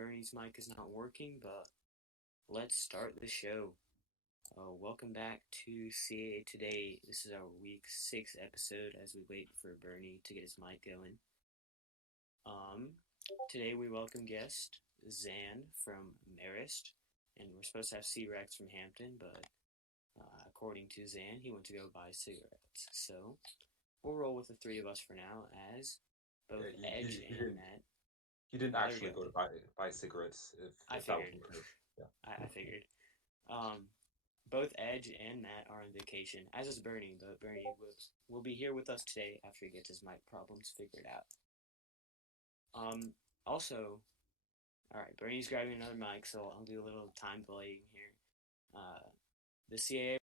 Bernie's mic is not working, but let's start the show. Welcome back to CAA Today. This is our week 6 episode as we wait for Bernie to get his mic going. Um, Today we welcome guest Zan from Marist, and we're supposed to have C-Rex from Hampton, but according to Zan, he went to go buy cigarettes. So we'll roll with the three of us for now as both Yeah, Edge and Matt. he didn't Oh, there we actually go. go to buy cigarettes I if that figured. wasn't clear. Yeah. I figured. Um, Both Edge and Matt are on vacation, as is Bernie, but Bernie will be here with us today after he gets his mic problems figured out. Also, all right, Bernie's grabbing another mic, so I'll do a little time delaying here. Uh, the CAA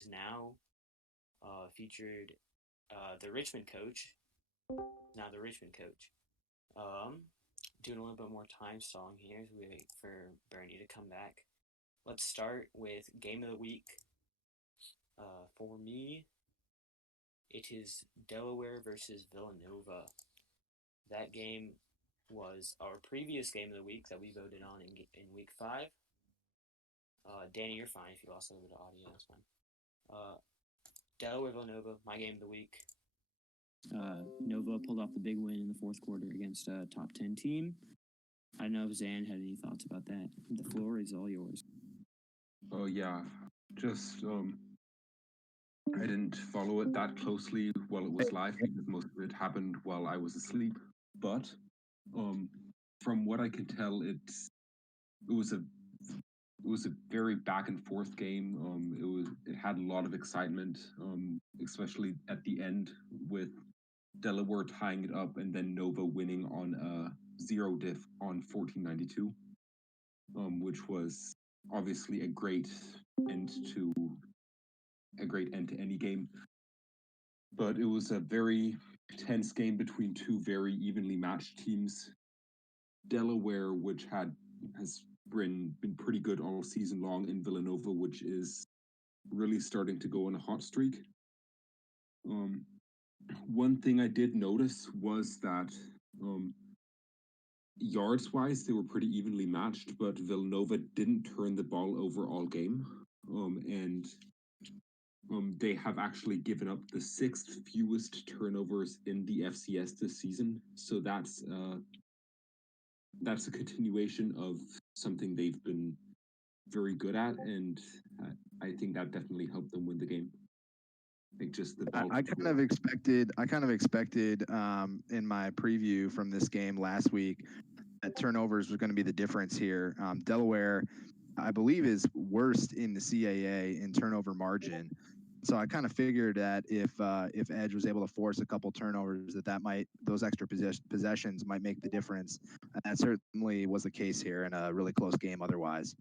is now featured the Richmond coach. Now the Richmond coach. Um, Doing a little bit more time stalling here as we wait for Bernie to come back. Let's start with game of the week. For me, it is Delaware versus Villanova. That game was our previous game of the week that we voted on in week 5. Danny, you're fine if you lost a little bit of audio. That's fine. Delaware Villanova, my game of the week. Nova pulled off the big win in the fourth quarter against a top 10 team. I don't know if Zan had any thoughts about that. The floor is all yours. Oh yeah, just I didn't follow it that closely while it was live because most of it happened while I was asleep. But um, from what I can tell, it was a very back and forth game. It had a lot of excitement, especially at the end with Delaware tying it up and then Nova winning on a zero diff on 1492, which was obviously end to a great end to any game. But it was a very tense game between two very evenly matched teams. Delaware, which has been pretty good all season long, in Villanova, which is really starting to go on a hot streak. Um, One thing I did notice was that yards wise, they were pretty evenly matched, but Villanova didn't turn the ball over all game. And they have actually given up the sixth fewest turnovers in the FCS this season. So that's a continuation of something they've been very good at, and I think that definitely helped them win the game. Like just the ball. I kind of expected in my preview from this game last week that turnovers was going to be the difference here. Delaware, I believe, is worst in the CAA in turnover margin. So I kind of figured that if Edge was able to force a couple turnovers, those extra possessions might make the difference. And that certainly was the case here in a really close game otherwise.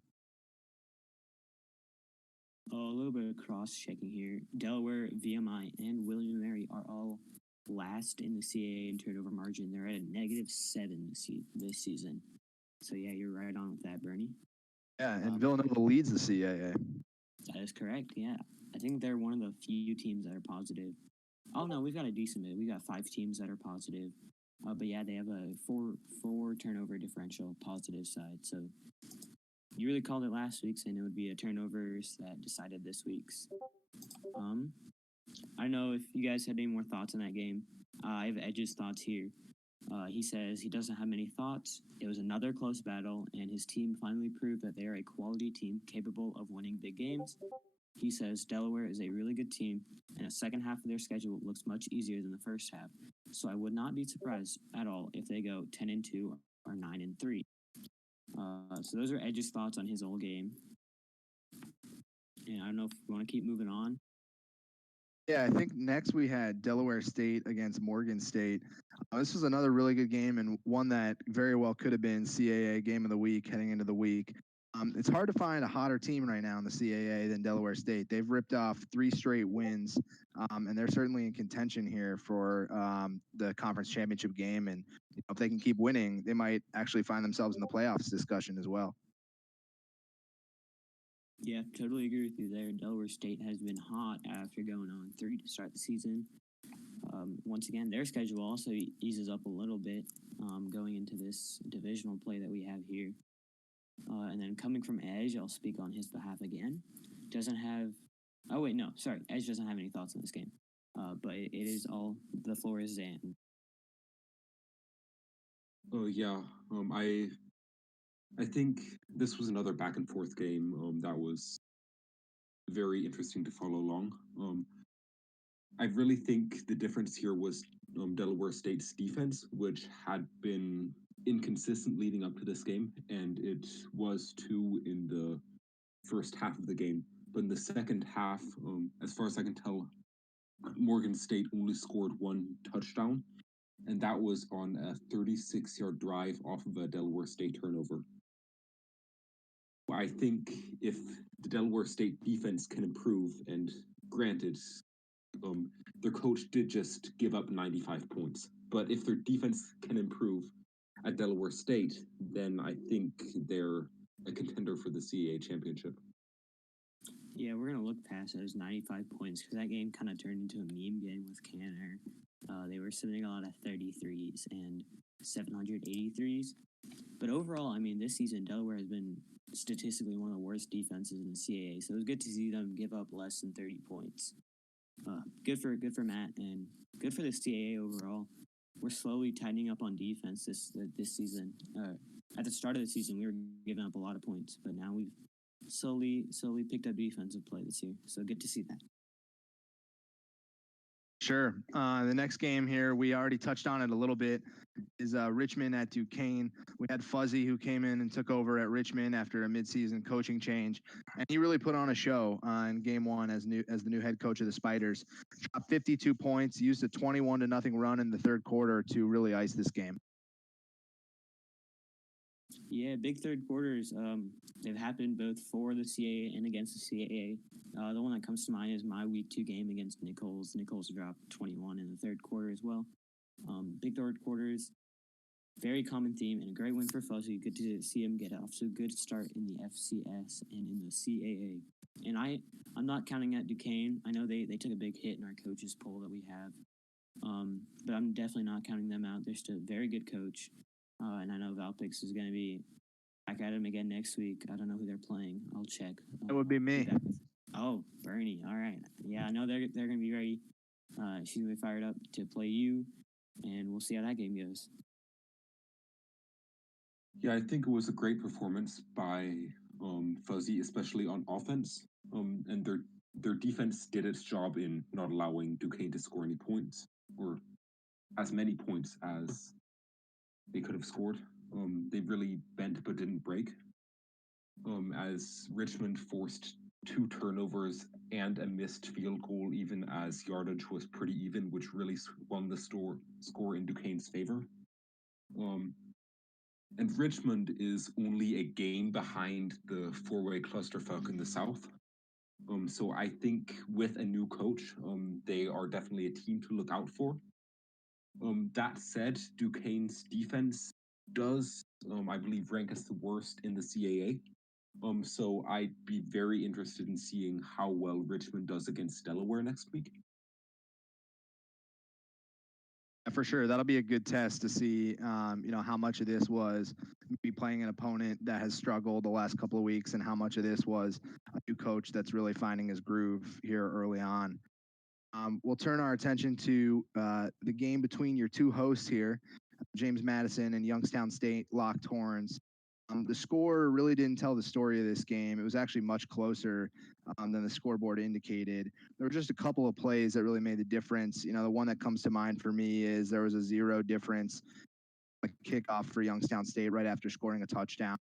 A little bit of cross-checking here. Delaware, VMI, and William & Mary are all last in the CAA in turnover margin. They're at a -7 this season. So yeah, you're right on with that, Bernie. Yeah, and Villanova leads the CAA. That is correct, yeah. I think they're one of the few teams that are positive. Oh, no, we've got a decent bit. We got 5 teams that are positive. But yeah, they have a four turnover differential positive side. So you really called it last week, saying it would be a turnovers that decided this week's. I don't know if you guys had any more thoughts on that game. I have Edge's thoughts here. He says he doesn't have many thoughts. It was another close battle, and his team finally proved that they are a quality team capable of winning big games. He says Delaware is a really good team, and the second half of their schedule looks much easier than the first half. So I would not be surprised at all if they go 10-2 or 9-3. So those are Edge's thoughts on his whole game. And I don't know if you want to keep moving on. Yeah, I think next we had Delaware State against Morgan State. This was another really good game and one that very well could have been CAA game of the week heading into the week. It's hard to find a hotter team right now in the CAA than Delaware State. They've ripped off 3 straight wins, and they're certainly in contention here for the conference championship game. And if they can keep winning, they might actually find themselves in the playoffs discussion as well. Yeah, totally agree with you there. Delaware State has been hot after going on 3 to start the season. Once again, their schedule also eases up a little bit going into this divisional play that we have here. And then coming from Edge, I'll speak on his behalf again. Doesn't have. Oh wait, no, sorry. Edge doesn't have any thoughts on this game. But it is all the floor is Zan. Yeah. I think this was another back and forth game that was very interesting to follow along. I really think the difference here was Delaware State's defense, which had been inconsistent leading up to this game, and it was too in the first half of the game. But in the second half, as far as I can tell, Morgan State only scored one touchdown, and that was on a 36-yard drive off of a Delaware State turnover. I think if the Delaware State defense can improve, and granted, their coach did just give up 95 points, but if their defense can improve at Delaware State, then I think they're a contender for the CAA championship. Yeah, we're gonna look past those 95 points because that game kind of turned into a meme game with Canner. They were submitting a lot of 33s and 783s. But overall, I mean, this season Delaware has been statistically one of the worst defenses in the CAA. So it was good to see them give up less than 30 points. Good for Matt and good for the CAA overall. We're slowly tightening up on defense this season. At the start of the season, we were giving up a lot of points, but now we've slowly picked up defensive play this year. So good to see that. Sure. The next game here, we already touched on it a little bit, is Richmond at Duquesne. We had Fuzzy who came in and took over at Richmond after a midseason coaching change, and he really put on a show in game one as the new head coach of the Spiders. Dropped 52 points, used a 21-0 run in the third quarter to really ice this game. Yeah, big third quarters. They've happened both for the CAA and against the CAA. The one that comes to mind is my week 2 game against Nichols. Nichols dropped 21 in the third quarter as well. Big third quarters, very common theme, and a great win for Fuzzy. Good to see him get off to a good start in the FCS and in the CAA. And I'm not counting out Duquesne. I know they took a big hit in our coaches poll that we have. But I'm definitely not counting them out. They're still a very good coach. And I know Valpix is going to be back at him again next week. I don't know who they're playing. I'll check. That would be me. Oh, Bernie. All right. Yeah, I know they're going to be ready. She's going to be fired up to play you, and we'll see how that game goes. Yeah, I think it was a great performance by Fuzzy, especially on offense. And their defense did its job in not allowing Duquesne to score any points, or as many points as they could have scored. They really bent but didn't break. As Richmond forced 2 turnovers and a missed field goal, even as yardage was pretty even, which really swung the score in Duquesne's favor. And Richmond is only a game behind the 4-way clusterfuck in the South. So I think with a new coach, they are definitely a team to look out for. That said, Duquesne's defense does, I believe, rank as the worst in the CAA. So I'd be very interested in seeing how well Richmond does against Delaware next week. For sure, that'll be a good test to see, how much of this was me playing an opponent that has struggled the last couple of weeks, and how much of this was a new coach that's really finding his groove here early on. We'll turn our attention to the game between your two hosts here, James Madison and Youngstown State locked horns. The score really didn't tell the story of this game. It was actually much closer than the scoreboard indicated. There were just a couple of plays that really made the difference. The one that comes to mind for me is there was a 0 difference kickoff for Youngstown State right after scoring a touchdown.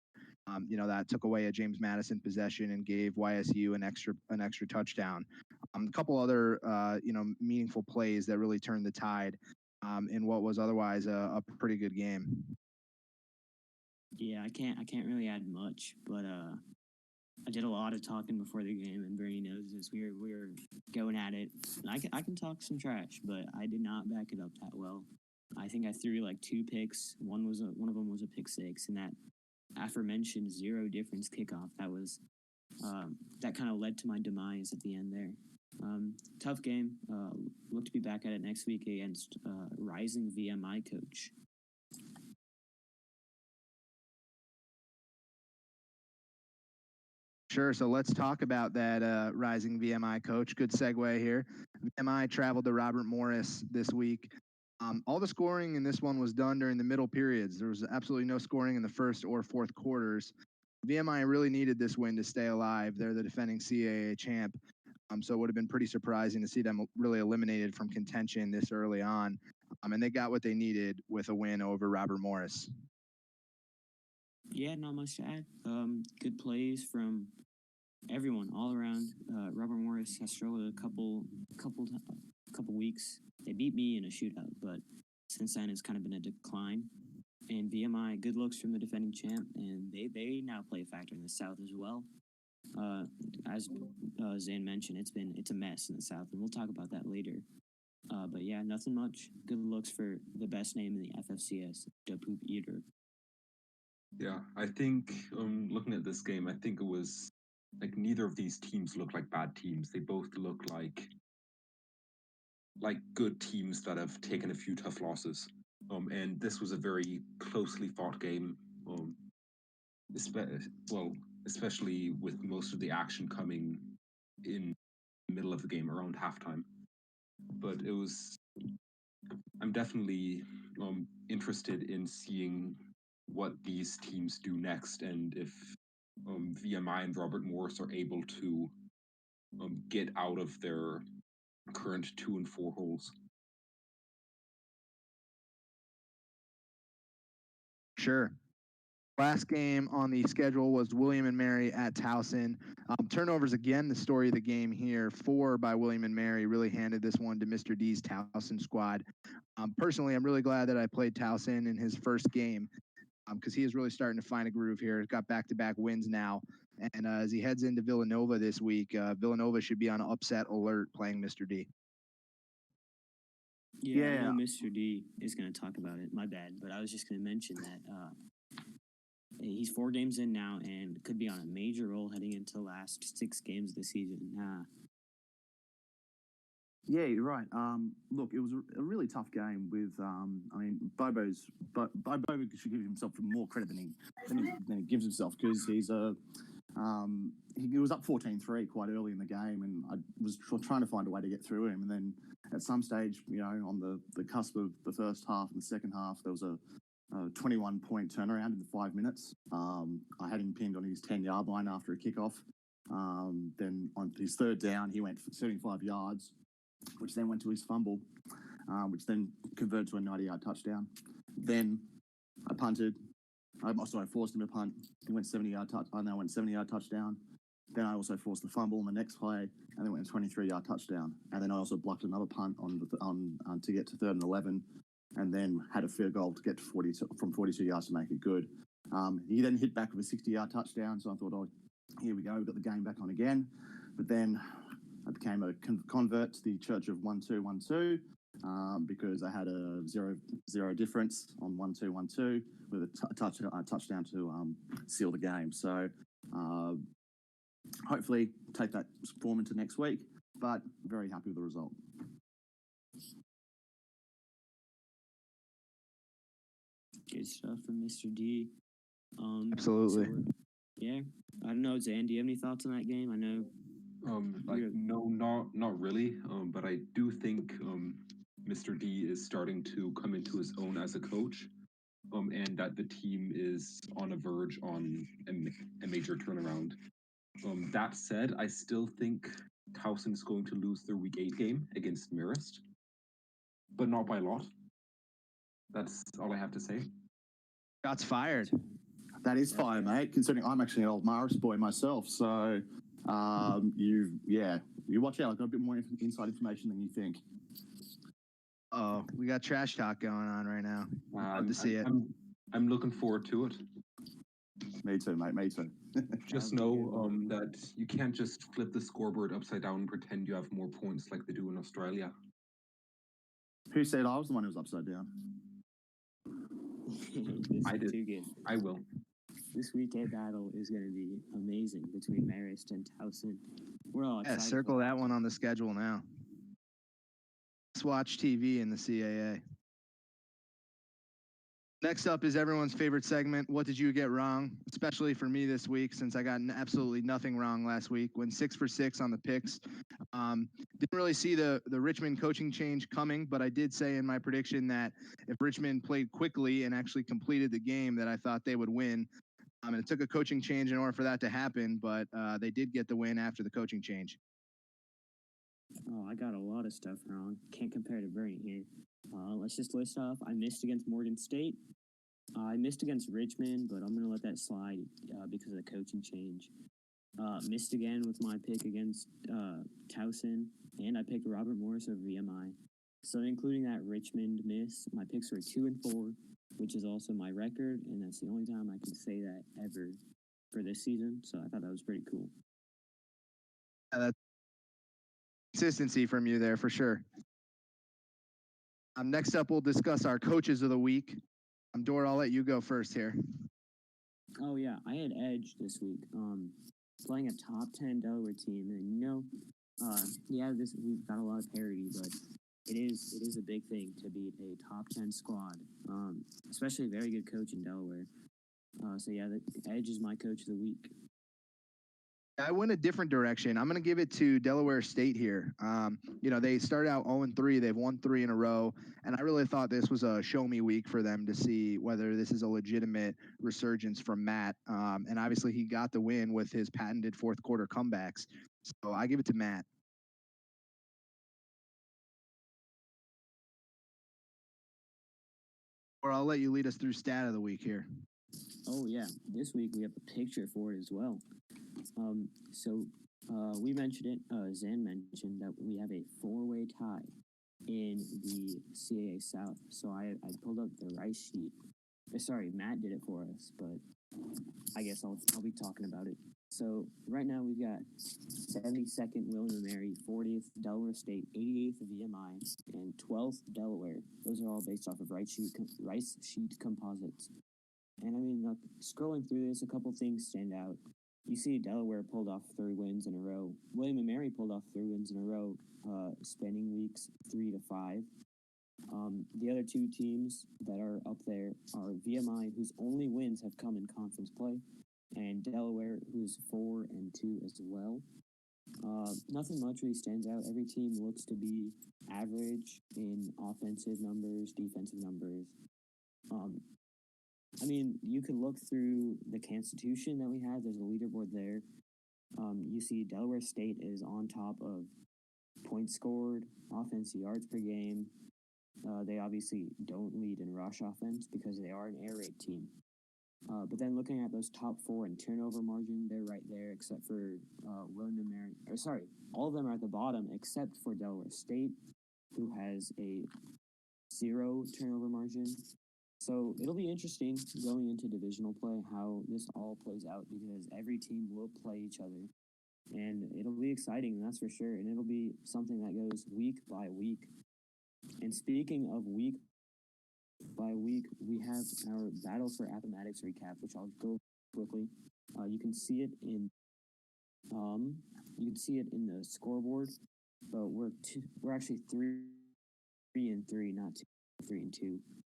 That took away a James Madison possession and gave YSU an extra touchdown. A couple other meaningful plays that really turned the tide in what was otherwise a pretty good game. Yeah, I can't really add much, but I did a lot of talking before the game, and Bernie knows this. We were going at it. I can talk some trash, but I did not back it up that well. I think I threw like 2 picks. One of them was a pick 6, and that aforementioned 0 difference kickoff that was that kind of led to my demise at the end there. Tough game. Look to be back at it next week against rising VMI coach. Sure. So let's talk about that rising VMI coach. Good segue here. VMI traveled to Robert Morris this week. All the scoring in this one was done during the middle periods. There was absolutely no scoring in the first or fourth quarters. VMI really needed this win to stay alive. They're the defending CAA champ. So it would have been pretty surprising to see them really eliminated from contention this early on. And they got what they needed with a win over Robert Morris. Yeah, not much to add. Good plays from everyone all around. Robert Morris has struggled a couple weeks. They beat me in a shootout, but since then it's kind of been a decline. And VMI, good looks from the defending champ, and they now play a factor in the South as well. As Zane mentioned, it's a mess in the South, and we'll talk about that later. But yeah, nothing much. Good looks for the best name in the FFCS, the Poop Eater. Yeah, I think looking at this game, I think it was like neither of these teams look like bad teams. They both look like good teams that have taken a few tough losses. And this was a very closely fought game. Especially with most of the action coming in the middle of the game around halftime. But I'm definitely interested in seeing what these teams do next, and if VMI and Robert Morris are able to get out of their current 2 and 4 holes. Sure. Last game on the schedule was William and Mary at Towson. Turnovers again, the story of the game here. 4 by William and Mary really handed this one to Mr. D's Towson squad. Personally, I'm really glad that I played Towson in his first game because he is really starting to find a groove here. He's got back-to-back wins now. And as he heads into Villanova this week, Villanova should be on upset alert playing Mr. D. Yeah, I know Mr. D is going to talk about it. My bad, but I was just going to mention that he's 4 games in now and could be on a major role heading into the last 6 games of the season. Yeah, you're right. Look, it was a really tough game with, Bobo should give himself more credit than he gives himself because he was up 14-3 quite early in the game, and I was trying to find a way to get through him. And then at some stage, on the cusp of the first half and the second half, there was a 21-point turnaround in 5 minutes. I had him pinned on his 10-yard line after a kickoff. Then on his third down, he went for 75 yards, which then went to his fumble, which then converted to a 90-yard touchdown. Then I punted. I forced him to punt. He went 70-yard touch. I now went 70-yard touchdown. Then I also forced the fumble in the next play, and then went a 23-yard touchdown. And then I also blocked another punt to get to 3rd and 11, and then had a field goal to get to 42 yards to make it good. He then hit back with a 60-yard touchdown, so I thought, oh, here we go, we've got the game back on again. But then I became a convert to the Church of 1-2-1-2 because I had a 0-0 difference on 1-2-1-2 with a touchdown to seal the game. So hopefully take that form into next week, but very happy with the result. Good stuff from Mr. D. Absolutely. So yeah, I don't know, Zan, do you have any thoughts on that game? I know. No, not really. But I do think Mr. D is starting to come into his own as a coach, and that the team is on a verge on a major turnaround. That said, I still think Towson is going to lose their Week 8 game against Marist, but not by a lot. That's all I have to say. Shots fired. That is fire, mate, considering I'm actually an old Marist boy myself. So you watch out. I've got a bit more inside information than you think. Oh, we got trash talk going on right now. Love to see it. I'm looking forward to it. Me too, mate. Me too. Just know that you can't just flip the scoreboard upside down and pretend you have more points like they do in Australia. Who said I was the one who was upside down? I did. I will. This week 8 battle is going to be amazing between Marist and Towson. We're all Yeah, excited. circle that one on the schedule now. Let's watch TV in the CAA. Next up is everyone's favorite segment. What did you get wrong? Especially for me this week, since I got absolutely nothing wrong last week. Went 6 for 6 on the picks. Didn't really see the Richmond coaching change coming, but I did say in my prediction that if Richmond played quickly and actually completed the game, that I thought they would win. And it took a coaching change in order for that to happen, but they did get the win after the coaching change. Oh, I got a lot of stuff wrong. Can't compare to Bernie here. Let's just list off. I missed against Morgan State. I missed against Richmond, but I'm going to let that slide because of the coaching change. Missed again with my pick against Towson, and I picked Robert Morris over VMI. So including that Richmond miss, my picks were 2 and 4, which is also my record, and that's the only time I can say that ever for this season. So I thought that was pretty cool. That's consistency from you there for sure. Next up, we'll discuss our coaches of the week. Dora, I'll let you go first here. Oh yeah, I had edge this week. Playing a top 10 Delaware team, and we've got a lot of parity, but it is a big thing to beat a top 10 squad, especially a very good coach in Delaware. So yeah, the edge is my coach of the week. I went a different direction. I'm going to give it to Delaware State here. They started out 0-3. They've won 3 in a row. And I really thought this was a show me week for them to see whether this is a legitimate resurgence from Matt. And obviously he got the win with his patented fourth quarter comebacks. So I give it to Matt. Or I'll let you lead us through stat of the week here. Oh yeah, this week we have a picture for it as well. We mentioned it, Zan mentioned that we have a 4-way tie in the CAA South. So I pulled up the rice sheet. Sorry, Matt did it for us, but I guess I'll be talking about it. So right now we've got 72nd William & Mary, 40th Delaware State, 88th VMI, and 12th Delaware. Those are all based off of rice sheet composites. And I mean, scrolling through this, a couple things stand out. You see Delaware pulled off 3 wins in a row. William & Mary pulled off 3 wins in a row, spanning weeks 3 to 5. The other 2 teams that are up there are VMI, whose only wins have come in conference play, and Delaware, who's 4-2 as well. Nothing much really stands out. Every team looks to be average in offensive numbers, defensive numbers. You could look through the Constitution that we have. There's a leaderboard there. You see Delaware State is on top of points scored, offensive yards per game. They obviously don't lead in rush offense because they are an air raid team. But then looking at those top 4 in turnover margin, they're right there except for William & Mary. All of them are at the bottom except for Delaware State, who has a 0 turnover margin. So it'll be interesting going into divisional play how this all plays out because every team will play each other. And it'll be exciting, that's for sure. And it'll be something that goes week by week. And speaking of week by week, we have our Battle for Appomattox recap, which I'll go quickly. You can see it in the scoreboard, but we're actually 3-3, not 3-2.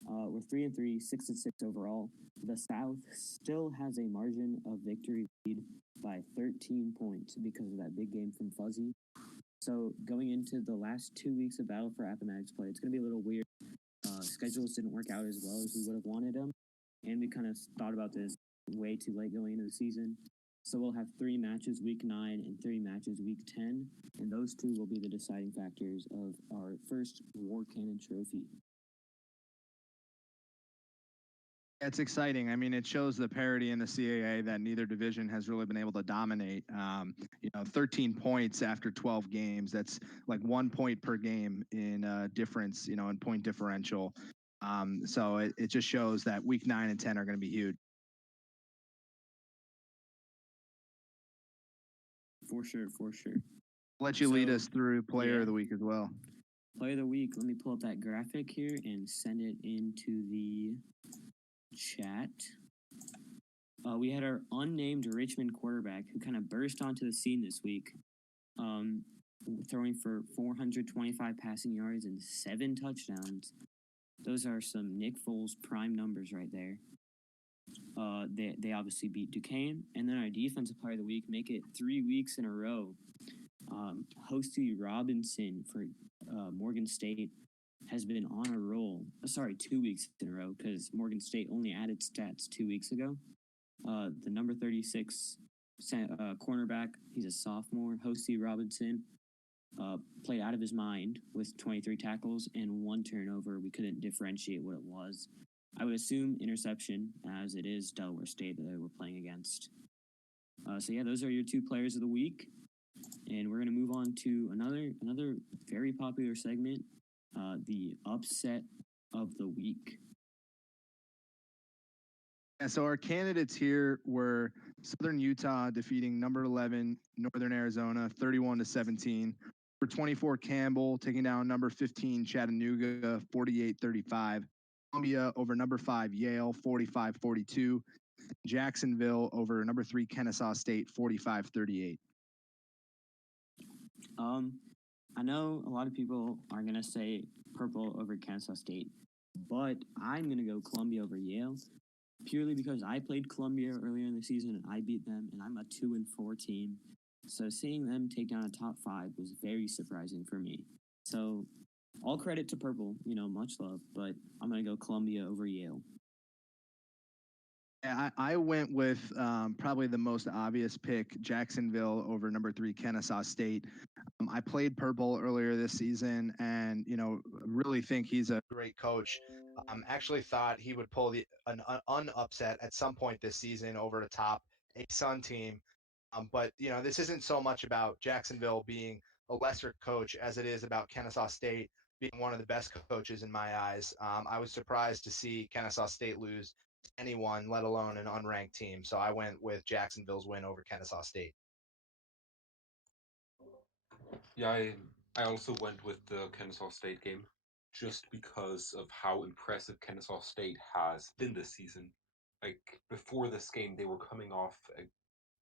We're 3-3, 6-6 overall. The South still has a margin of victory lead by 13 points because of that big game from Fuzzy. So going into the last 2 weeks of Battle for Appomattox play, it's going to be a little weird. Schedules didn't work out as well as we would have wanted them, and we kind of thought about this way too late going into the season. So we'll have 3 matches week 9 and 3 matches week 10, and those 2 will be the deciding factors of our first War Cannon Trophy. It's exciting. I mean, it shows the parity in the CAA that neither division has really been able to dominate. 13 points after 12 games. That's like 1 point per game in difference, in point differential. So it just shows that week 9 and 10 are going to be huge. For sure. I'll let you lead us through player of the week as well. Player of the week. Let me pull up that graphic here and send it into the chat. We had our unnamed Richmond quarterback who kind of burst onto the scene this week, um, throwing for 425 passing yards and 7 touchdowns. Those are some Nick Foles prime numbers right there. They obviously beat Duquesne, and then our defensive player of the week make it 3 weeks in a row. Hosty Robinson for Morgan State has been on a roll. 2 weeks in a row because Morgan State only added stats 2 weeks ago. The number 36 cornerback, he's a sophomore, Hosty Robinson, played out of his mind with 23 tackles and 1 turnover. We couldn't differentiate what it was. I would assume interception, as it is Delaware State that they were playing against. Those are your 2 players of the week. And we're going to move on to another very popular segment, the upset of the week. And so our candidates here were Southern Utah defeating number 11 Northern Arizona 31-17. For 24 Campbell taking down number 15 Chattanooga 48-35. Columbia over number 5 Yale 45-42. Jacksonville over number 3 Kennesaw State 45-38. I know a lot of people are going to say purple over Kennesaw State, but I'm going to go Columbia over Yale purely because I played Columbia earlier in the season and I beat them, and I'm a 2-4 team. So seeing them take down a top 5 was very surprising for me. So all credit to purple, much love, but I'm going to go Columbia over Yale. Yeah, I went with probably the most obvious pick, Jacksonville over number 3 Kennesaw State. I played purple earlier this season, and really think he's a great coach. Actually thought he would pull an upset at some point this season over the top a Sun team. But this isn't so much about Jacksonville being a lesser coach as it is about Kennesaw State being one of the best coaches in my eyes. I was surprised to see Kennesaw State lose to anyone, let alone an unranked team. So I went with Jacksonville's win over Kennesaw State. Yeah, I also went with the Kennesaw State game just because of how impressive Kennesaw State has been this season. Like, before this game, they were coming off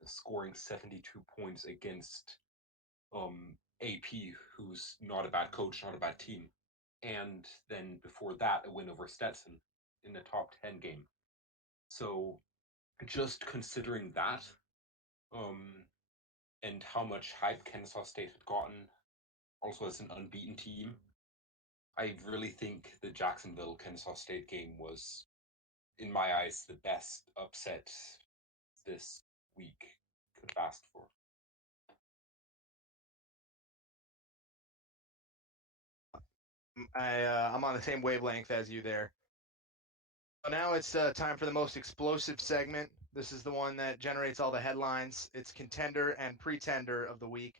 scoring 72 points against AP, who's not a bad coach, not a bad team. And then before that, a win over Stetson in the top 10 game. So just considering that, and how much hype Kennesaw State had gotten, also as an unbeaten team, I really think the Jacksonville Kennesaw State game was, in my eyes, the best upset this week could have asked for. I'm on the same wavelength as you there. So now it's time for the most explosive segment. This is the one that generates all the headlines. It's contender and pretender of the week.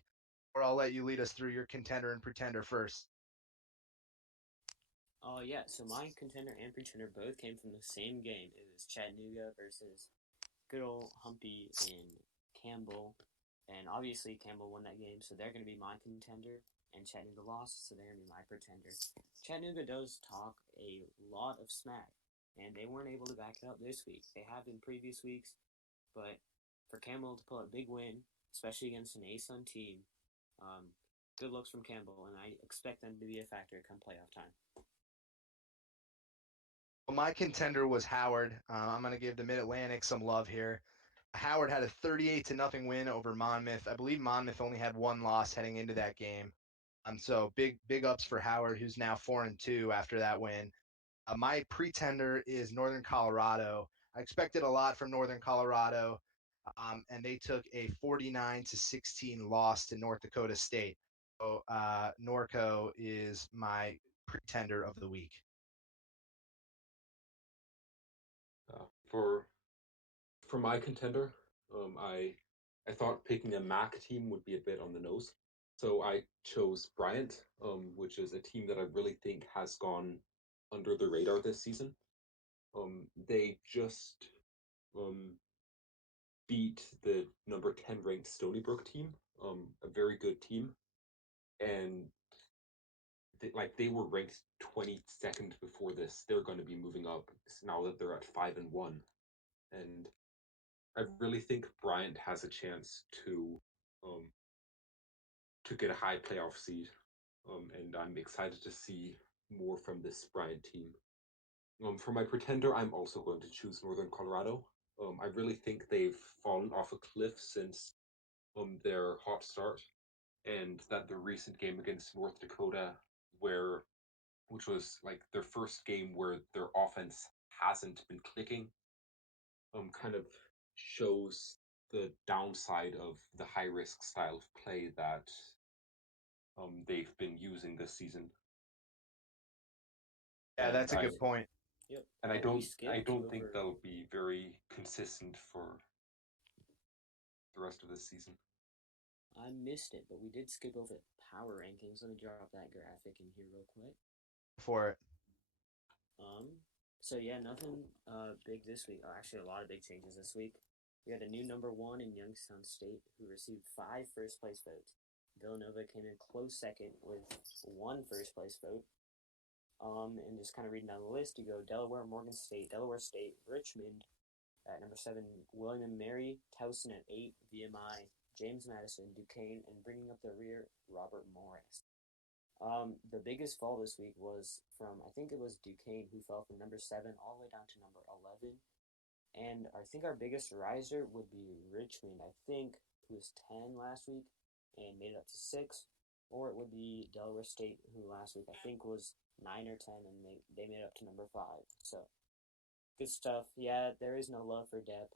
Or I'll let you lead us through your contender and pretender first. So my contender and pretender both came from the same game. It was Chattanooga versus good old Humpy and Campbell. And obviously Campbell won that game, so they're going to be my contender. And Chattanooga lost, so they're going to be my pretender. Chattanooga does talk a lot of smack, and they weren't able to back it up this week. They have in previous weeks, but for Campbell to pull a big win, especially against an A-Sun team, good looks from Campbell, and I expect them to be a factor come playoff time. Well, my contender was Howard. I'm going to give the Mid-Atlantic some love here. Howard had a 38-0 win over Monmouth. I believe Monmouth only had 1 loss heading into that game. So big ups for Howard, who's now 4-2 after that win. My pretender is Northern Colorado. I expected a lot from Northern Colorado, and they took a 49-16 loss to North Dakota State. So Norco is my pretender of the week. For my contender, I thought picking a MAC team would be a bit on the nose. So I chose Bryant, which is a team that I really think has gone under the radar this season. They just beat the number 10 ranked Stony Brook team, a very good team, and they were ranked 22nd before this. They're going to be moving up now that they're at 5-1, and I really think Bryant has a chance to get a high playoff seed, and I'm excited to see more from this Bryant team. For my pretender, I'm also going to choose Northern Colorado. I really think they've fallen off a cliff since their hot start, and that the recent game against North Dakota, which was like their first game where their offense hasn't been clicking, kind of shows the downside of the high risk style of play that they've been using this season. Yeah, And that's a I good point. Yep. and I We don't skipped think over. they'll be very consistent for the rest of this season. I missed it, but we did skip over power rankings. Let me drop that graphic in here real quick. For it. Um, so yeah, nothing big this week. Actually, a lot of big changes this week. We had a new number one in Youngstown State who received 5 first place votes. Villanova came in close second with 1 first place vote. And just kind of reading down the list, you go Delaware, Morgan State, Delaware State, Richmond at number 7, William and Mary, Towson at 8, VMI, James Madison, Duquesne, and bringing up the rear, Robert Morris. The biggest fall this week was from, I think it was Duquesne, who fell from number 7 all the way down to number 11. And I think our biggest riser would be Richmond, I think, who was 10 last week and made it up to 6. Or it would be Delaware State, who last week I think was 9 or 10, and they made it up to number 5. So, good stuff. Yeah, there is no love for depth.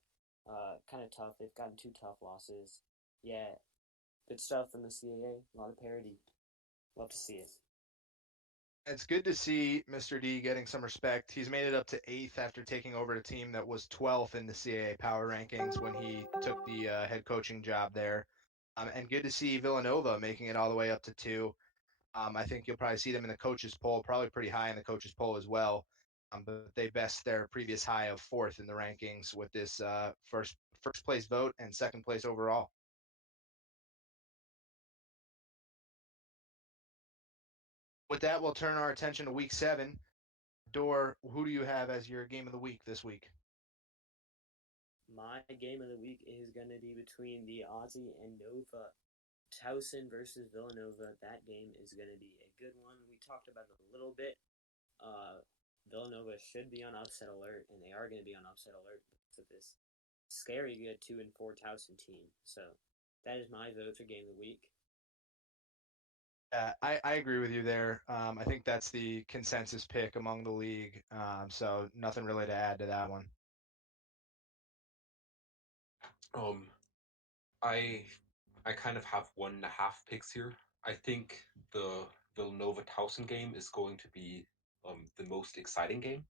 Kind of tough. They've gotten 2 tough losses. Yeah, good stuff from the CAA. A lot of parity. Love to see it. It's good to see Mr. D getting some respect. He's made it up to 8th after taking over a team that was 12th in the CAA power rankings when he took the head coaching job there. And good to see Villanova making it all the way up to 2. I think you'll probably see them in the coaches poll, probably pretty high in the coaches poll as well. But they best their previous high of 4th in the rankings with this first place vote and 2nd place overall. With that, we'll turn our attention to week 7. Door, who do you have as your game of the week this week? My game of the week is going to be between the Aussie and Nova. Towson versus Villanova. That game is going to be a good one. We talked about it a little bit. Villanova should be on upset alert, and they are going to be on upset alert because of this scary good 2-4 Towson team. So that is my vote for game of the week. I agree with you there. I think that's the consensus pick among the league. So nothing really to add to that one. I kind of have 1.5 picks here. I think the Villanova Towson game is going to be the most exciting game.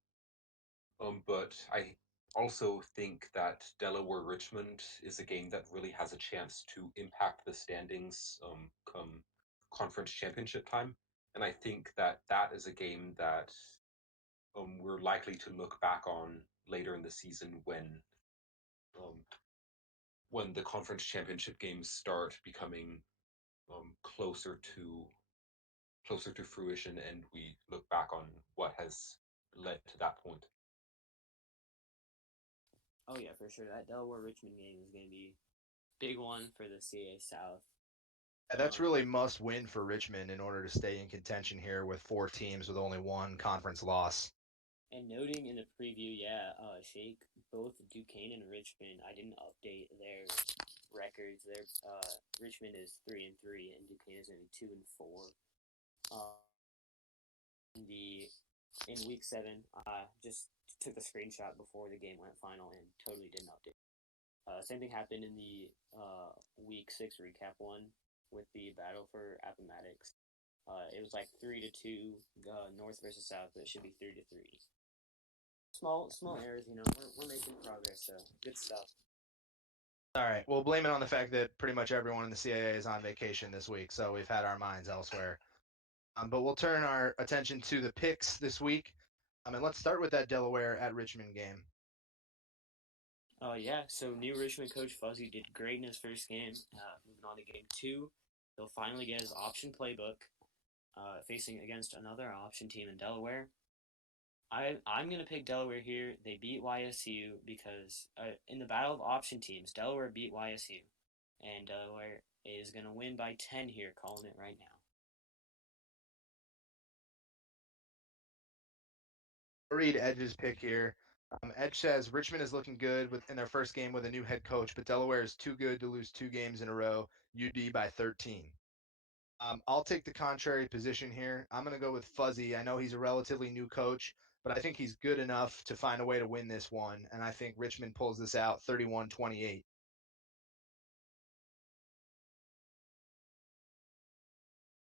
But I also think that Delaware Richmond is a game that really has a chance to impact the standings come conference championship time. And I think that that is a game that we're likely to look back on later in the season when the conference championship games start becoming closer to fruition, and we look back on what has led to that point. Oh yeah, for sure. That Delaware Richmond game is going to be a big one for the CAA South. Yeah, that's really must win for Richmond in order to stay in contention here with 4 teams with only 1 conference loss. And noting in the preview, Shake, both Duquesne and Richmond, I didn't update their records. Their Richmond is 3-3, and Duquesne is going to be 2-4. In week 7, just took the screenshot before the game went final and totally didn't update. Same thing happened in the week 6 recap one with the battle for Appomattox. It was like 3-2 North versus South, but it should be 3-3. Small errors, we're making progress, so good stuff. All right, we'll blame it on the fact that pretty much everyone in the CAA is on vacation this week, so we've had our minds elsewhere. But we'll turn our attention to the picks this week. And let's start with that Delaware at Richmond game. So new Richmond coach Fuzzy did great in his first game. Moving on to game 2, he'll finally get his option playbook, facing against another option team in Delaware. I'm gonna pick Delaware here. They beat YSU because in the battle of option teams, Delaware beat YSU, and Delaware is gonna win by 10 here. Calling it right now. I'll read Edge's pick here. Edge says Richmond is looking good in their first game with a new head coach, but Delaware is too good to lose 2 games in a row. UD by 13. I'll take the contrary position here. I'm going to go with Fuzzy. I know he's a relatively new coach, but I think he's good enough to find a way to win this one, and I think Richmond pulls this out 31-28.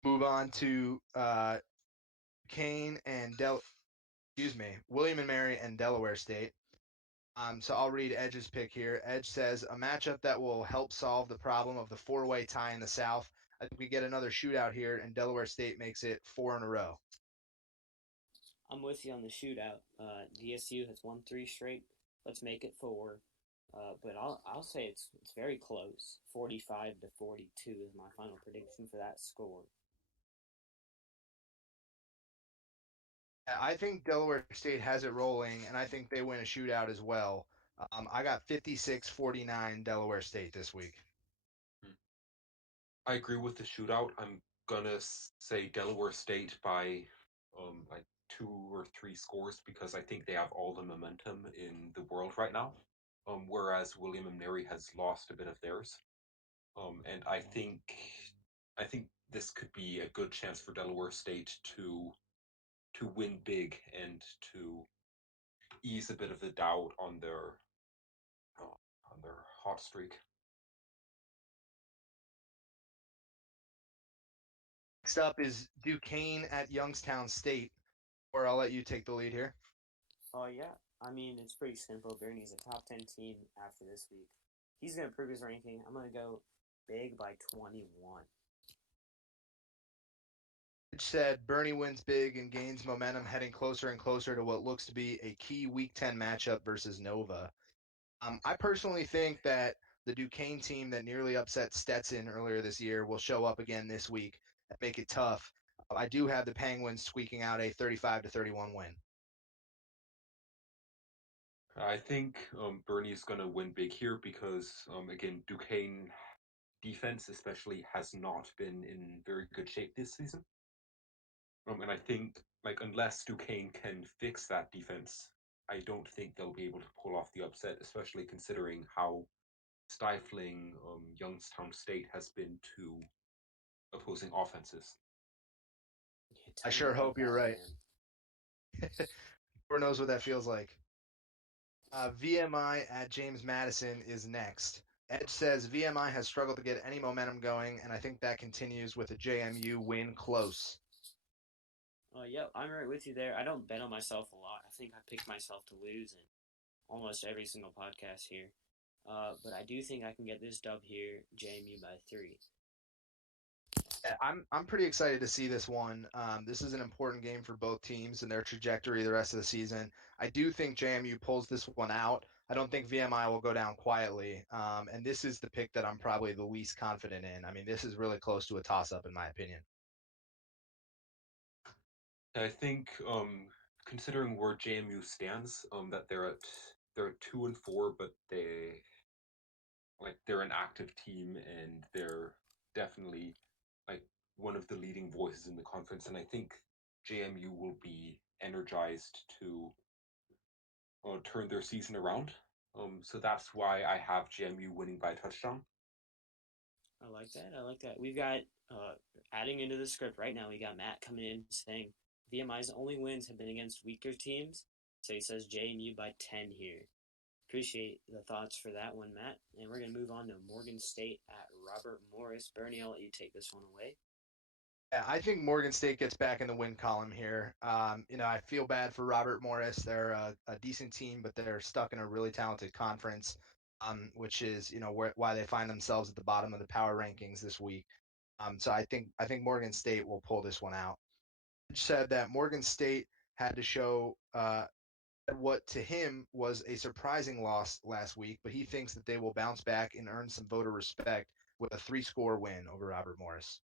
Move on to William and Mary and Delaware State. So I'll read Edge's pick here. Edge says a matchup that will help solve the problem of the four-way tie in the South. I think we get another shootout here, and Delaware State makes it 4 in a row. I'm with you on the shootout. DSU has won 3 straight. Let's make it 4. But I'll say it's very close. 45-42 is my final prediction for that score. I think Delaware State has it rolling, and I think they win a shootout as well. I got 56-49 Delaware State this week. I agree with the shootout. I'm gonna say Delaware State by like 2 or 3 scores because I think they have all the momentum in the world right now. Whereas William and Mary has lost a bit of theirs. And I think this could be a good chance for Delaware State to win big and to ease a bit of the doubt on their hot streak. Next up is Duquesne at Youngstown State, or I'll let you take the lead here. Oh, yeah. I mean, it's pretty simple. Bernie's a top 10 team after this week. He's going to prove his ranking. I'm going to go big by 21. Edge said Bernie wins big and gains momentum heading closer and closer to what looks to be a key Week 10 matchup versus Nova. I personally think that the Duquesne team that nearly upset Stetson earlier this year will show up again this week and make it tough. I do have the Penguins squeaking out a 35-31 win. I think Bernie's going to win big here because, again, Duquesne defense especially has not been in very good shape this season. And I think, like, unless Duquesne can fix that defense, I don't think they'll be able to pull off the upset, especially considering how stifling Youngstown State has been to opposing offenses. I sure hope you're right. Who knows what that feels like. VMI at James Madison is next. Edge says VMI has struggled to get any momentum going, and I think that continues with a JMU win close. Yep, I'm right with you there. I don't bet on myself a lot. I think I pick myself to lose in almost every single podcast here. But I do think I can get this dub here, JMU by 3. Yeah, I'm pretty excited to see this one. This is an important game for both teams and their trajectory the rest of the season. I do think JMU pulls this one out. I don't think VMI will go down quietly. And this is the pick that I'm probably the least confident in. I mean, this is really close to a toss-up in my opinion. I think, considering where JMU stands, that they're at 2-4, but they're an active team and they're definitely like one of the leading voices in the conference. And I think JMU will be energized to turn their season around. So that's why I have JMU winning by a touchdown. I like that. I like that. We've got, adding into the script right now, we got Matt coming in saying VMI's only wins have been against weaker teams. So he says JMU by 10 here. Appreciate the thoughts for that one, Matt. And we're going to move on to Morgan State at Robert Morris. Bernie, I'll let you take this one away. Yeah, I think Morgan State gets back in the win column here. I feel bad for Robert Morris. They're a decent team, but they're stuck in a really talented conference, which is why they find themselves at the bottom of the power rankings this week. So I think Morgan State will pull this one out. Said that Morgan State had to show what to him was a surprising loss last week, but he thinks that they will bounce back and earn some voter respect with a 3-score win over Robert Morris.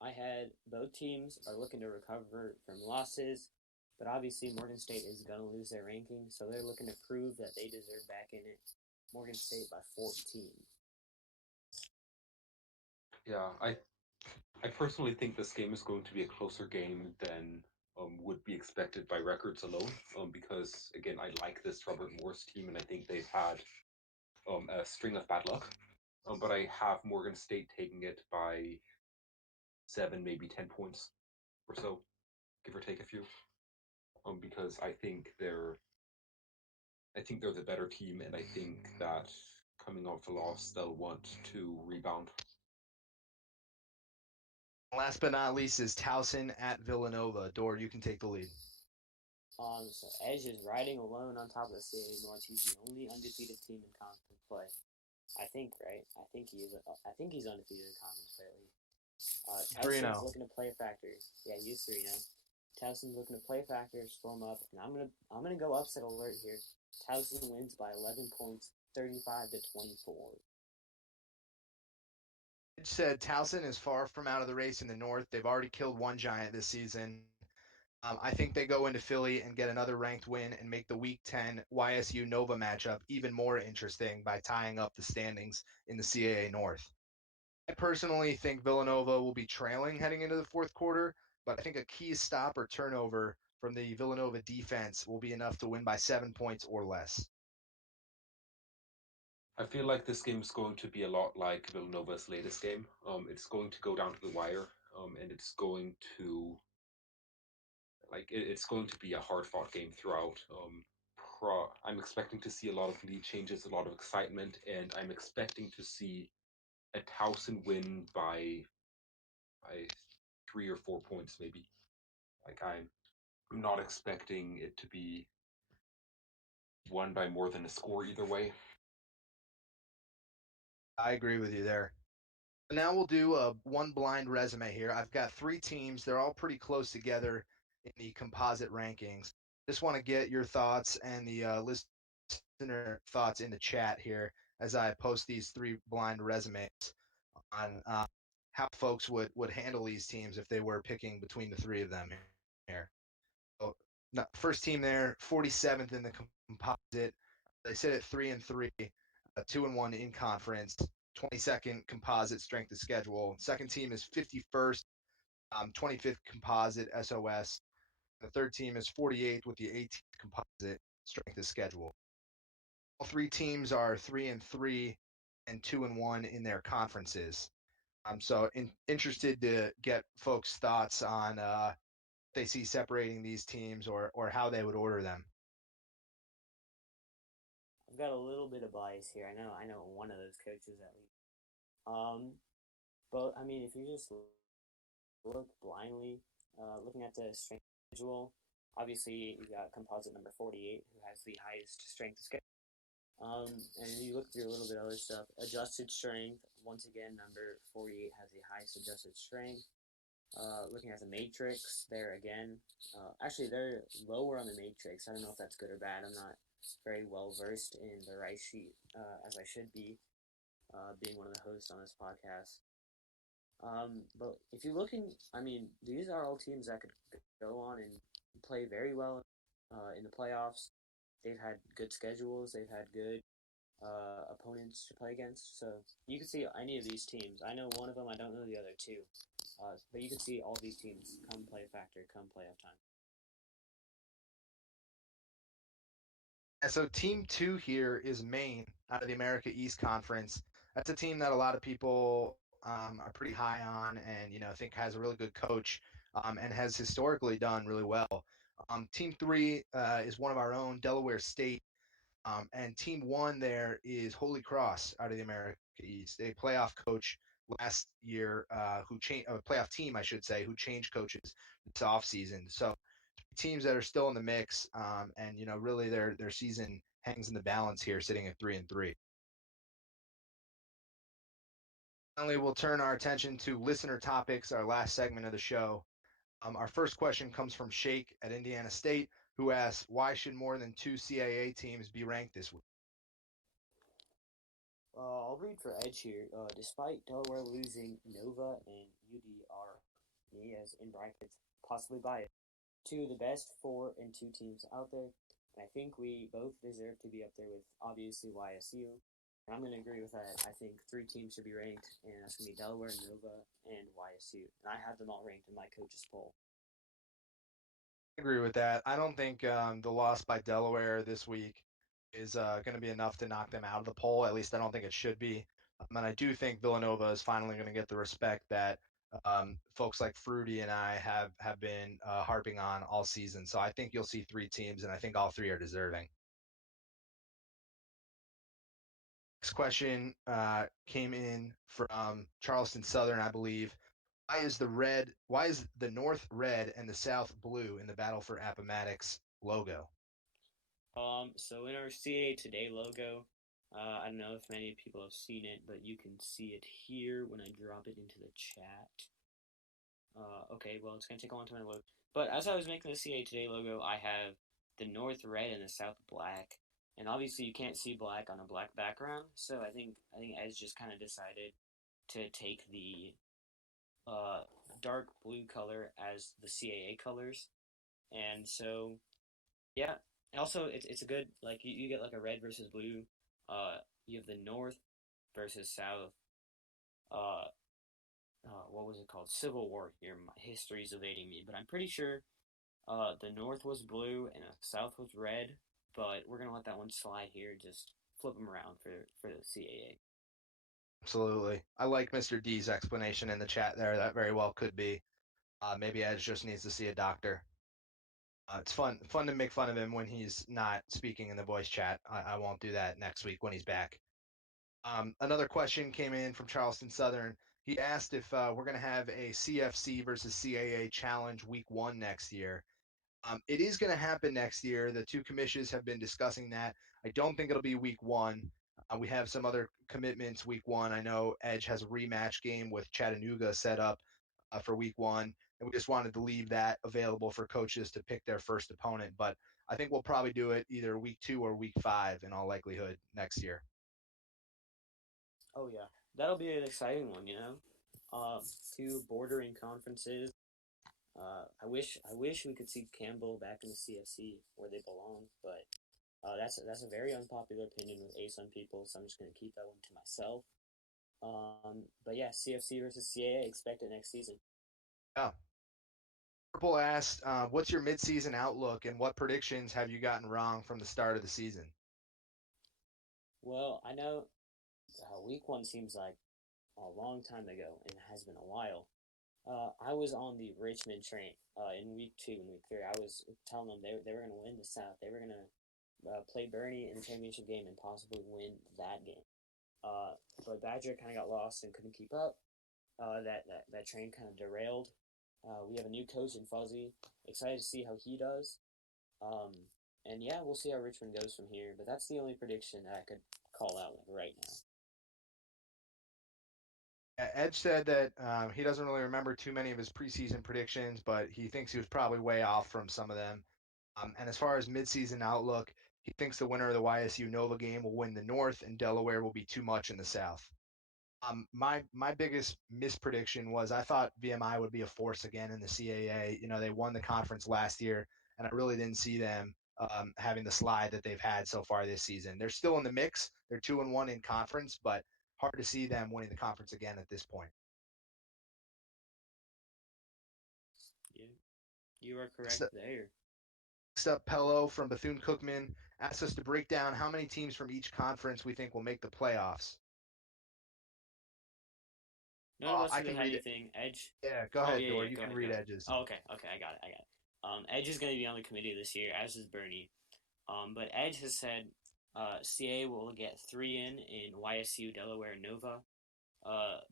I had both teams are looking to recover from losses, but obviously Morgan State is going to lose their ranking, so they're looking to prove that they deserve back in it. Morgan State by 14. Yeah, I personally think this game is going to be a closer game than would be expected by records alone. Because again, I like this Robert Morris team, and I think they've had a string of bad luck. But I have Morgan State taking it by 7, maybe 10 points or so, give or take a few. Because I think they're the better team, and I think that coming off a loss, they'll want to rebound. Last but not least is Towson at Villanova. Dor, you can take the lead. So Edge is riding alone on top of the CAA North. He's the only undefeated team in conference play. I think, right? I think he's undefeated in conference play at least. Towson's looking to play a factor. Yeah, he's 3-0. Towson's looking to play a factor, storm up, and I'm gonna go upset alert here. Towson wins by 11 points, 35-24. Said Towson is far from out of the race in the North. They've already killed one giant this season. I think they go into Philly and get another ranked win and make the Week 10 YSU Nova matchup even more interesting by tying up the standings in the CAA North. I personally think Villanova will be trailing heading into the fourth quarter, but I think a key stop or turnover from the Villanova defense will be enough to win by 7 points or less. I feel like this game is going to be a lot like Villanova's latest game. It's going to go down to the wire, and it's going to it's going to be a hard fought game throughout. I'm expecting to see a lot of lead changes, a lot of excitement, and I'm expecting to see a Towson win by 3 or 4 points, maybe. I'm not expecting it to be won by more than a score either way. I agree with you there. Now we'll do a one blind resume here. I've got 3 teams. They're all pretty close together in the composite rankings. Just want to get your thoughts and the listener thoughts in the chat here as I post these 3 blind resumes on how folks would handle these teams if they were picking between the 3 of them here. So, first team there, 47th in the composite. They sit at 3-3, 2-1 in conference. 22nd composite strength of schedule. Second team is 51st, 25th composite SOS. The third team is 48th with the 18th composite strength of schedule. All 3 teams are 3-3 and 2-1 in their conferences. So interested to get folks' thoughts on they see separating these teams or how they would order them. I've got a little bit of bias here. I know one of those coaches at least. But I mean, if you just look blindly, looking at the strength schedule, obviously you got composite number 48 who has the highest strength schedule. And you look through a little bit of other stuff. Adjusted strength, once again, number 48 has the highest adjusted strength. Looking at the matrix, there again, actually they're lower on the matrix. I don't know if that's good or bad. I'm not very well versed in the rice sheet as I should be, being one of the hosts on this podcast. But if you look I mean, these are all teams that could go on and play very well in the playoffs. They've had good schedules. They've had good opponents to play against. So you can see any of these teams. I know one of them. I don't know the other 2. But you can see all these teams come play a factor, come playoff time. And so team 2 here is Maine out of the America East Conference. That's a team that a lot of people are pretty high on and think has a really good coach and has historically done really well. Team 3 is one of our own, Delaware State. And team 1 there is Holy Cross out of the America East, a playoff coach last year who changed a playoff team, I should say, who changed coaches this offseason. So teams that are still in the mix, and really their season hangs in the balance here, sitting at 3-3. Finally, we'll turn our attention to listener topics, our last segment of the show. Our first question comes from Shake at Indiana State, who asks, why should more than 2 CAA teams be ranked this week? I'll read for Edge here. Despite Delaware losing Nova and UDR me as in brackets possibly biased to the best 4-2 teams out there. And I think we both deserve to be up there with obviously YSU. And I'm going to agree with that. I think 3 teams should be ranked, and that's going to be Delaware, Nova, and YSU. And I have them all ranked in my coach's poll. I agree with that. I don't think the loss by Delaware this week is going to be enough to knock them out of the poll. At least I don't think it should be. And I do think Villanova is finally going to get the respect that folks like Fruity and I have been harping on all season. So I think you'll see 3 teams, and I think all 3 are deserving. Next question came in from Charleston Southern, I believe. Why is the North red and the South blue in the Battle for Appomattox logo? So in our CAA Today logo, I don't know if many people have seen it, but you can see it here when I drop it into the chat. Okay, well, it's going to take a long time to load. But as I was making the CAA Today logo, I have the North red and the South black. And obviously you can't see black on a black background, so I think Edge just kind of decided to take the dark blue color as the CAA colors. And so, yeah. Also, it's a good, like, you get like a red versus blue. You have the North versus South. What was it called? Civil War here. My history's evading me, but I'm pretty sure the North was blue and the South was red. But we're gonna let that one slide here. Just flip them around for the CAA. Absolutely. I like Mr. D's explanation in the chat there. That very well could be. Maybe Edge just needs to see a doctor. It's fun to make fun of him when he's not speaking in the voice chat. I won't do that next week when he's back. Another question came in from Charleston Southern. He asked if we're going to have a CFC versus CAA challenge week 1 next year. It is going to happen next year. The 2 commissions have been discussing that. I don't think it'll be week 1. We have some other commitments week 1. I know Edge has a rematch game with Chattanooga set up for week 1. And we just wanted to leave that available for coaches to pick their first opponent. But I think we'll probably do it either week 2 or week 5 in all likelihood next year. Oh yeah, that'll be an exciting one. 2 bordering conferences. I wish we could see Campbell back in the CFC where they belong, but that's a very unpopular opinion with ASUN people, so I'm just going to keep that one to myself. But yeah, CFC versus CAA, expect it next season. Yeah. Purple asked, what's your midseason outlook and what predictions have you gotten wrong from the start of the season? Well, I know week 1 seems like a long time ago, and it has been a while. I was on the Richmond train in week 2 and week 3. I was telling them they were going to win the South. They were going to play Bernie in the championship game and possibly win that game. But Badger kind of got lost and couldn't keep up. That train kind of derailed. We have a new coach in Fuzzy. Excited to see how he does. And yeah, we'll see how Richmond goes from here. But that's the only prediction that I could call out right now. Edge said that he doesn't really remember too many of his preseason predictions, but he thinks he was probably way off from some of them. And as far as midseason outlook, he thinks the winner of the YSU Nova game will win the North, and Delaware will be too much in the South. My biggest misprediction was I thought VMI would be a force again in the CAA. They won the conference last year, and I really didn't see them having the slide that they've had so far this season. They're still in the mix. They're 2-1 in conference, but hard to see them winning the conference again at this point. Yeah, you are correct there. Next up, Pello from Bethune-Cookman asked us to break down how many teams from each conference we think will make the playoffs. None of us I really can had read it. anything. Edge. Yeah, go ahead, yeah, Dor. yeah, You go can ahead, read go ahead. Edges. Oh, okay, I got it. Edge is going to be on the committee this year, as is Bernie. But Edge has said CA will get 3 in YSU, Delaware, Nova.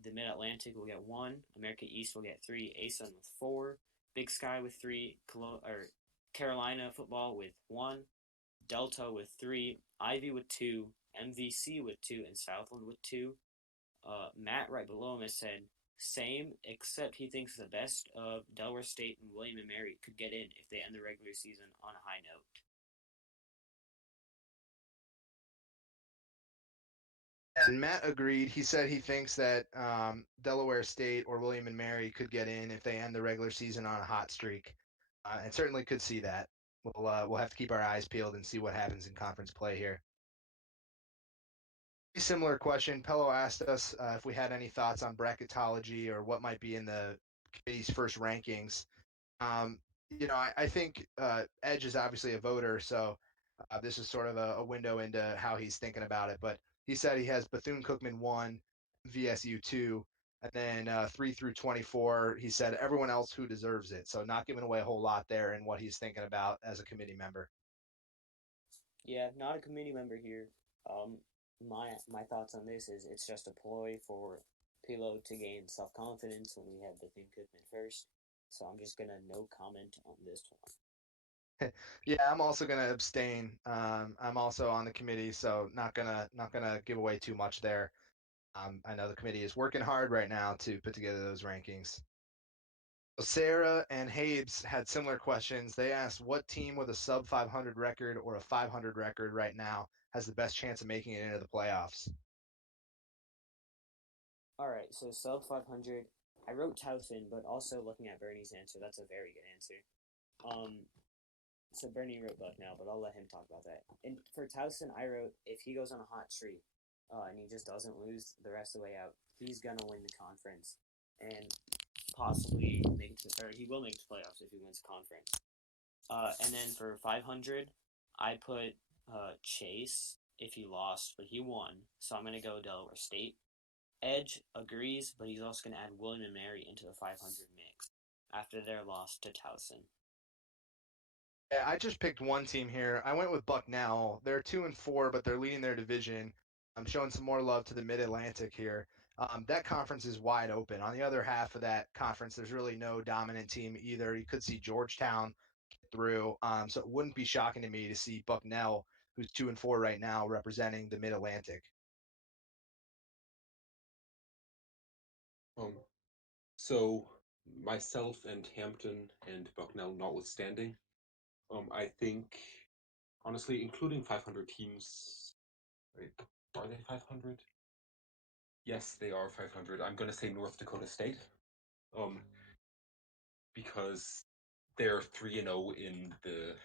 The Mid-Atlantic will get 1. America East will get 3. ASUN with 4. Big Sky with 3. Carolina football with 1. Delta with 3. Ivy with 2. MVC with 2. And Southland with 2. Matt right below him has said same, except he thinks the best of Delaware State and William and Mary could get in if they end the regular season on a high note. And Matt agreed. He said he thinks that Delaware State or William and Mary could get in if they end the regular season on a hot streak, and certainly could see that. We'll have to keep our eyes peeled and see what happens in conference play here. Similar question. Pello asked us if we had any thoughts on bracketology or what might be in the committee's first rankings. Um, I think Edge is obviously a voter, so this is sort of a window into how he's thinking about it. But he said he has Bethune-Cookman 1, VSU 2, and then 3 through 24. He said everyone else who deserves it. So not giving away a whole lot there in what he's thinking about as a committee member. Yeah, not a committee member here. My thoughts on this is it's just a ploy for Pilo to gain self confidence when we have Bethune Cookman first. So I'm just gonna no comment on this one. Yeah, I'm also gonna abstain. I'm also on the committee, so not gonna give away too much there. I know the committee is working hard right now to put together those rankings. Sarah and Habes had similar questions. They asked what team with a sub 500 record or a 500 record right now has the best chance of making it into the playoffs. All right, so sub 500. I wrote Towson, but also looking at Bernie's answer, that's a very good answer. So Bernie wrote Bucknell, but I'll let him talk about that. And for Towson, I wrote if he goes on a hot streak and he just doesn't lose the rest of the way out, he's gonna win the conference and possibly make it to, or he will make it to playoffs if he wins the conference. And then for 500, I put Chase if he lost, but he won, so I'm gonna go Delaware State. Edge agrees, but he's also gonna add William and Mary into the 500 mix after their loss to Towson. Yeah, I just picked one team here. I went with Bucknell. They're 2-4, but they're leading their division. I'm showing some more love to the Mid Atlantic here. That conference is wide open. On the other half of that conference, there's really no dominant team either. You could see Georgetown get through, so it wouldn't be shocking to me to see Bucknell, who's 2-4 right now, representing the Mid Atlantic. So myself and Hampton and Bucknell notwithstanding, I think honestly, including 500 teams, wait, are they 500? Yes, they are 500. I'm gonna say North Dakota State, um, because they're 3-0 in the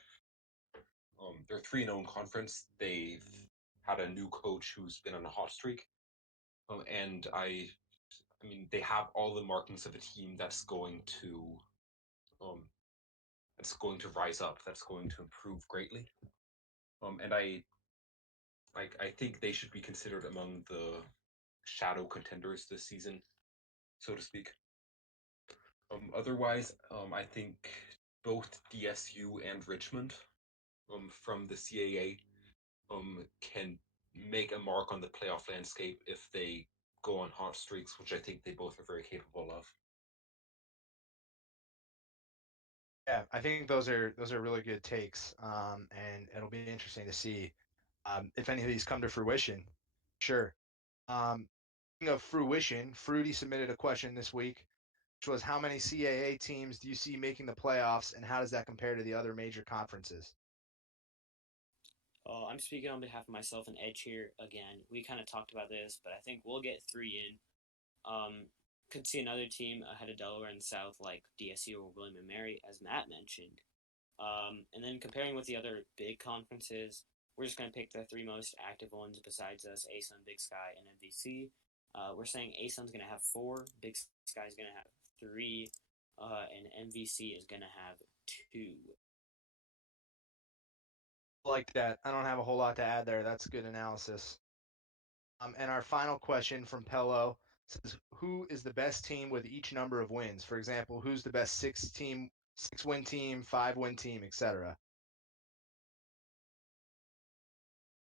they're 3-0 in conference. They've had a new coach who's been on a hot streak, and I mean, they have all the markings of a team um, that's going to rise up, that's going to improve greatly. And I think they should be considered among the shadow contenders this season, so to speak. Otherwise, I think both DSU and Richmond, from the CAA, can make a mark on the playoff landscape if they go on hot streaks, which I think they both are very capable of. Yeah, I think those are really good takes, and it'll be interesting to see if any of these come to fruition. Sure. Speaking of fruition, Fruity submitted a question this week, which was how many CAA teams do you see making the playoffs, and how does that compare to the other major conferences? I'm speaking on behalf of myself and Edge here again. We kind of talked about this, but I think we'll get three in. Could see another team ahead of Delaware in the South, like DSU or William and Mary, as Matt mentioned. And then comparing with the other big conferences, we're just going to pick the three most active ones besides us, ASUN, Big Sky, and MVC. We're saying ASUN's going to have four, Big Sky's going to have three, and MVC is going to have two. Like that. I don't have a whole lot to add there. That's good analysis. And our final question from Pello says, who is the best team with each number of wins? For example, who's the best 6-win team, 5-win team, etc.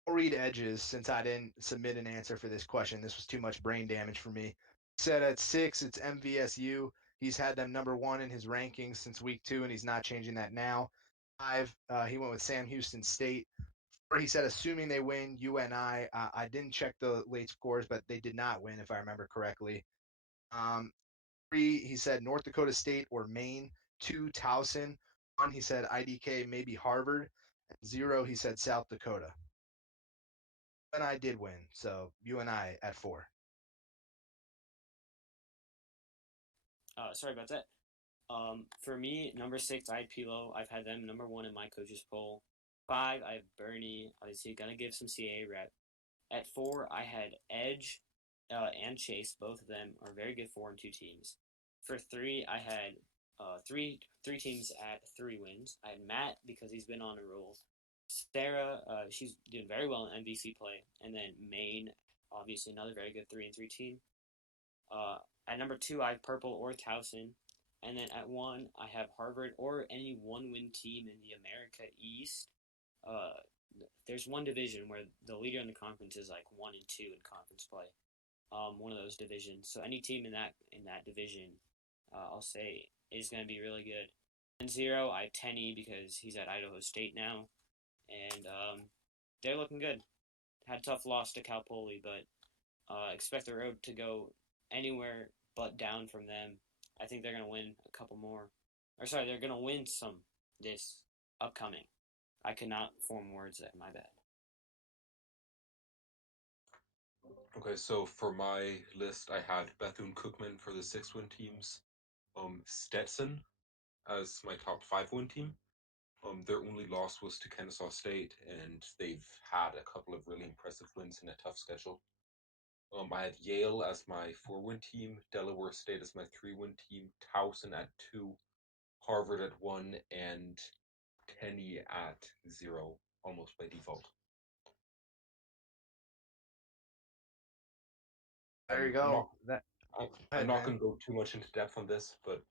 I'll read Edges since I didn't submit an answer for this question. This was too much brain damage for me. Said at 6, it's MVSU. He's had them number 1 in his rankings since week 2, and he's not changing that now. 5, he went with Sam Houston State. 4, he said, assuming they win, UNI. I didn't check the late scores, but they did not win, if I remember correctly. 3, he said North Dakota State or Maine. 2, Towson. 1, he said IDK, maybe Harvard. And 0, he said South Dakota. and I did win. So you and I at 4. Sorry about that. For me, number 6, I had Pilo. I've had them number 1 in my coaches poll. 5, I have Bernie. Obviously, gonna give some CAA rep. At 4, I had Edge and Chase. Both of them are very good 4-2 teams. For 3, I had three teams at 3 wins. I had Matt because he's been on a roll. Sarah, she's doing very well in MVC play, and then Maine, obviously another very good 3-3 team. At number 2, I have Purple or Towson. And then at 1, I have Harvard or any one-win team in the America East. There's one division where the leader in the conference is like 1-2 in conference play. One of those divisions. So any team in that division, I'll say is going to be really good. And 0, I have Tenny because he's at Idaho State now, and they're looking good. Had a tough loss to Cal Poly, but expect the road to go anywhere but down from them. I think they're going to win a couple more. Or sorry, they're going to win some this upcoming. I could not form words there. My bad. Okay, so for my list, I had Bethune-Cookman for the 6-win teams, Stetson as my top 5-win team. Their only loss was to Kennesaw State, and they've had a couple of really impressive wins in a tough schedule. I had Yale as my 4-win team, Delaware State as my 3-win team, Towson at 2, Harvard at 1, and Tenney at 0, almost by default. There you I'm go. not, I'm not going to go too much into depth on this, but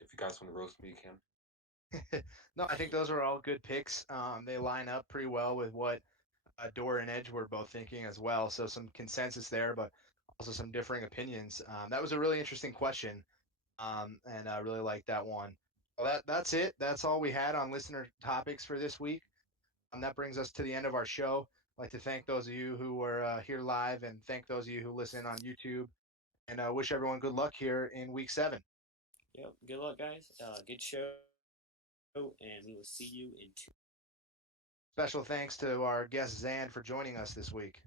if you guys want to roast me, you can. No, I think those are all good picks. They line up pretty well with what Dora and Edge were both thinking as well. So some consensus there, but also some differing opinions. That was a really interesting question, and I really like that one. Well, that's it. That's all we had on listener topics for this week. That brings us to the end of our show. I'd like to thank those of you who were here live and thank those of you who listen on YouTube. And wish everyone good luck here in week 7. Yep. Good luck, guys. Good show, and we will see you in 2. Special thanks to our guest Zan for joining us this week.